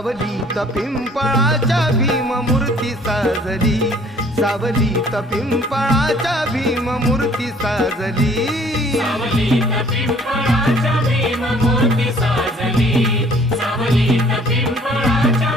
सावलीत पिंपळाच्या भीममूर्ती साजली, सावलीत पिंपळाच्या भीममूर्ती साजली, सावलीत पिंपळाच्या भीममूर्ती साजली, सावलीत पिंपळाच्या